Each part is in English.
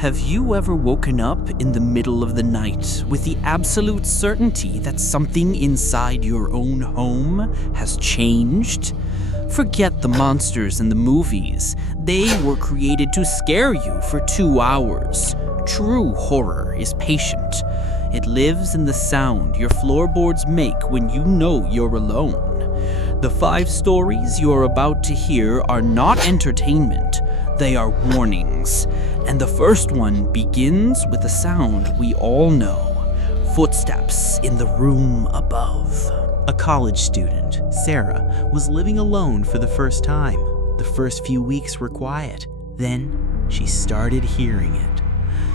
Have you ever woken up in the middle of the night with the absolute certainty that something inside your own home has changed? Forget the monsters in the movies. They were created to scare you for 2 hours. True horror is patient. It lives in the sound your floorboards make when you know you're alone. The 5 stories you're about to hear are not entertainment. They are warnings. And the first one begins with a sound we all know. Footsteps in the room above. A college student, Sarah, was living alone for the first time. The first few weeks were quiet. Then she started hearing it.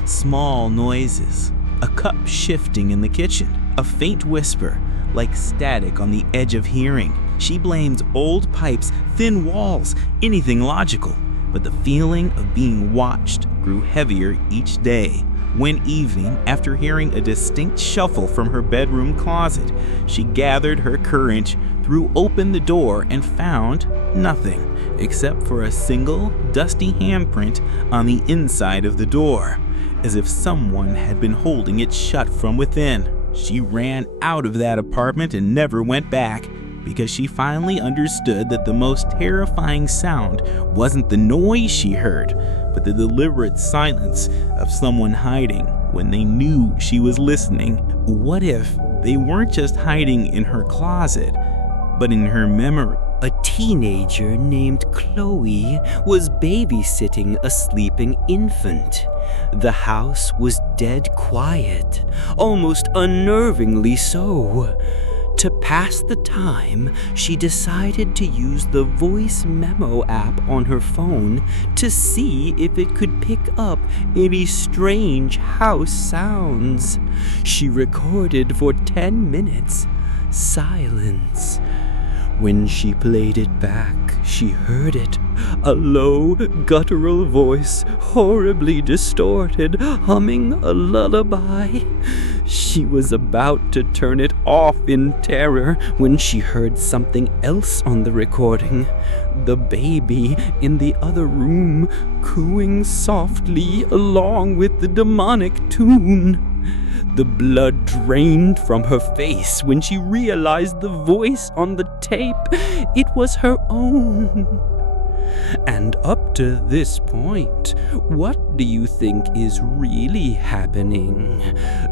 Small noises, a cup shifting in the kitchen, a faint whisper, like static on the edge of hearing. She blamed old pipes, thin walls, anything logical. But the feeling of being watched grew heavier each day. One evening, after hearing a distinct shuffle from her bedroom closet, she gathered her courage, threw open the door, and found nothing except for a single, dusty handprint on the inside of the door, as if someone had been holding it shut from within. She ran out of that apartment and never went back, because she finally understood that the most terrifying sound wasn't the noise she heard, but the deliberate silence of someone hiding when they knew she was listening. What if they weren't just hiding in her closet, but in her memory? A teenager named Chloe was babysitting a sleeping infant. The house was dead quiet, almost unnervingly so. To pass the time, she decided to use the voice memo app on her phone to see if it could pick up any strange house sounds. She recorded for 10 minutes. Silence. When she played it back, she heard it. A low, guttural voice, horribly distorted, humming a lullaby. She was about to turn it off in terror when she heard something else on the recording. The baby in the other room, cooing softly along with the demonic tune. The blood drained from her face when she realized the voice on the tape. It was her own. And up to this point, what do you think is really happening?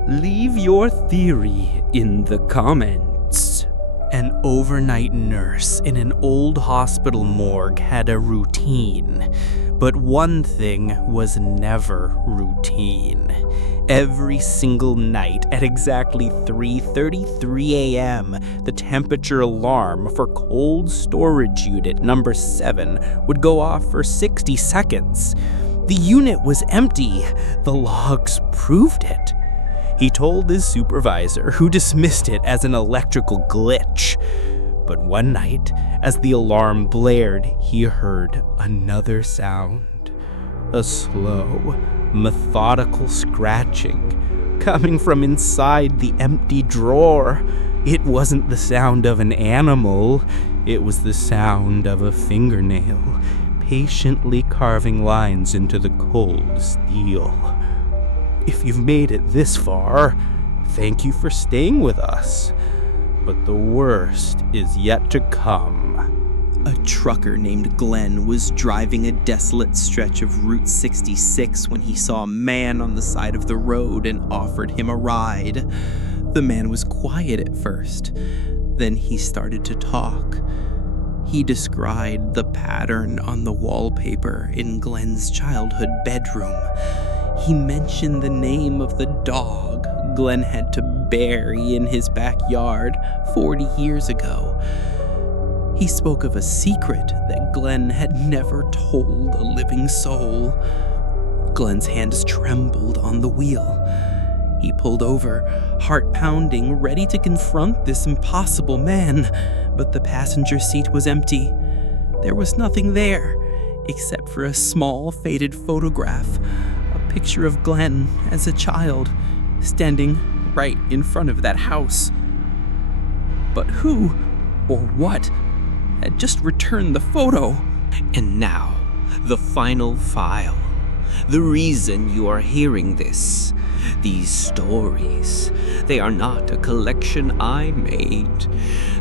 Leave your theory in the comments. An overnight nurse in an old hospital morgue had a routine. But one thing was never routine. Every single night at exactly 3:33 a.m., the temperature alarm for cold storage unit number 7 would go off for 60 seconds. The unit was empty. The logs proved it. He told his supervisor, who dismissed it as an electrical glitch. But one night, as the alarm blared, he heard another sound. A slow, methodical scratching coming from inside the empty drawer. It wasn't the sound of an animal. It was the sound of a fingernail, patiently carving lines into the cold steel. If you've made it this far, thank you for staying with us. But the worst is yet to come. A trucker named Glenn was driving a desolate stretch of Route 66 when he saw a man on the side of the road and offered him a ride. The man was quiet at first. Then he started to talk. He described the pattern on the wallpaper in Glenn's childhood bedroom. He mentioned the name of the dog Glenn had to bury in his backyard 40 years ago. He spoke of a secret that Glenn had never told a living soul. Glenn's hands trembled on the wheel. He pulled over, heart pounding, ready to confront this impossible man, but the passenger seat was empty. There was nothing there, except for a small, faded photograph, a picture of Glenn as a child, standing right in front of that house. But who, or what, had just returned the photo? And now, the final file. the reason you are hearing this. These stories, they are not a collection I made.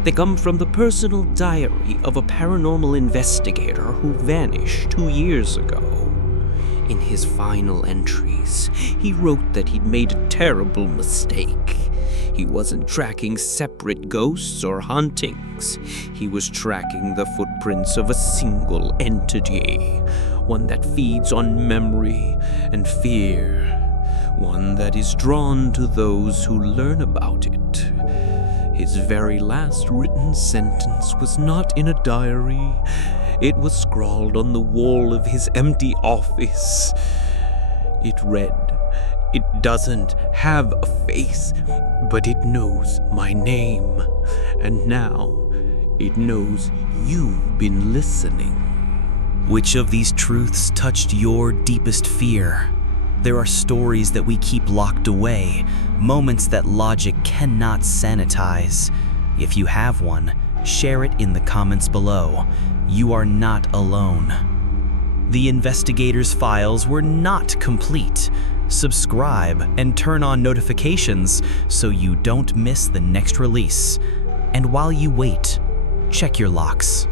They come from the personal diary of a paranormal investigator who vanished 2 years ago. In his final entries, he wrote that he'd made a terrible mistake. He wasn't tracking separate ghosts or hauntings. He was tracking the footprints of a single entity, one that feeds on memory and fear, one that is drawn to those who learn about it. His very last written sentence was not in a diary. It was scrawled on the wall of his empty office. It read, "It doesn't have a face, but it knows my name. And now, it knows you've been listening." Which of these truths touched your deepest fear? There are stories that we keep locked away, moments that logic cannot sanitize. If you have one, share it in the comments below. You are not alone. The investigators' files were not complete. Subscribe and turn on notifications so you don't miss the next release. And while you wait, check your locks.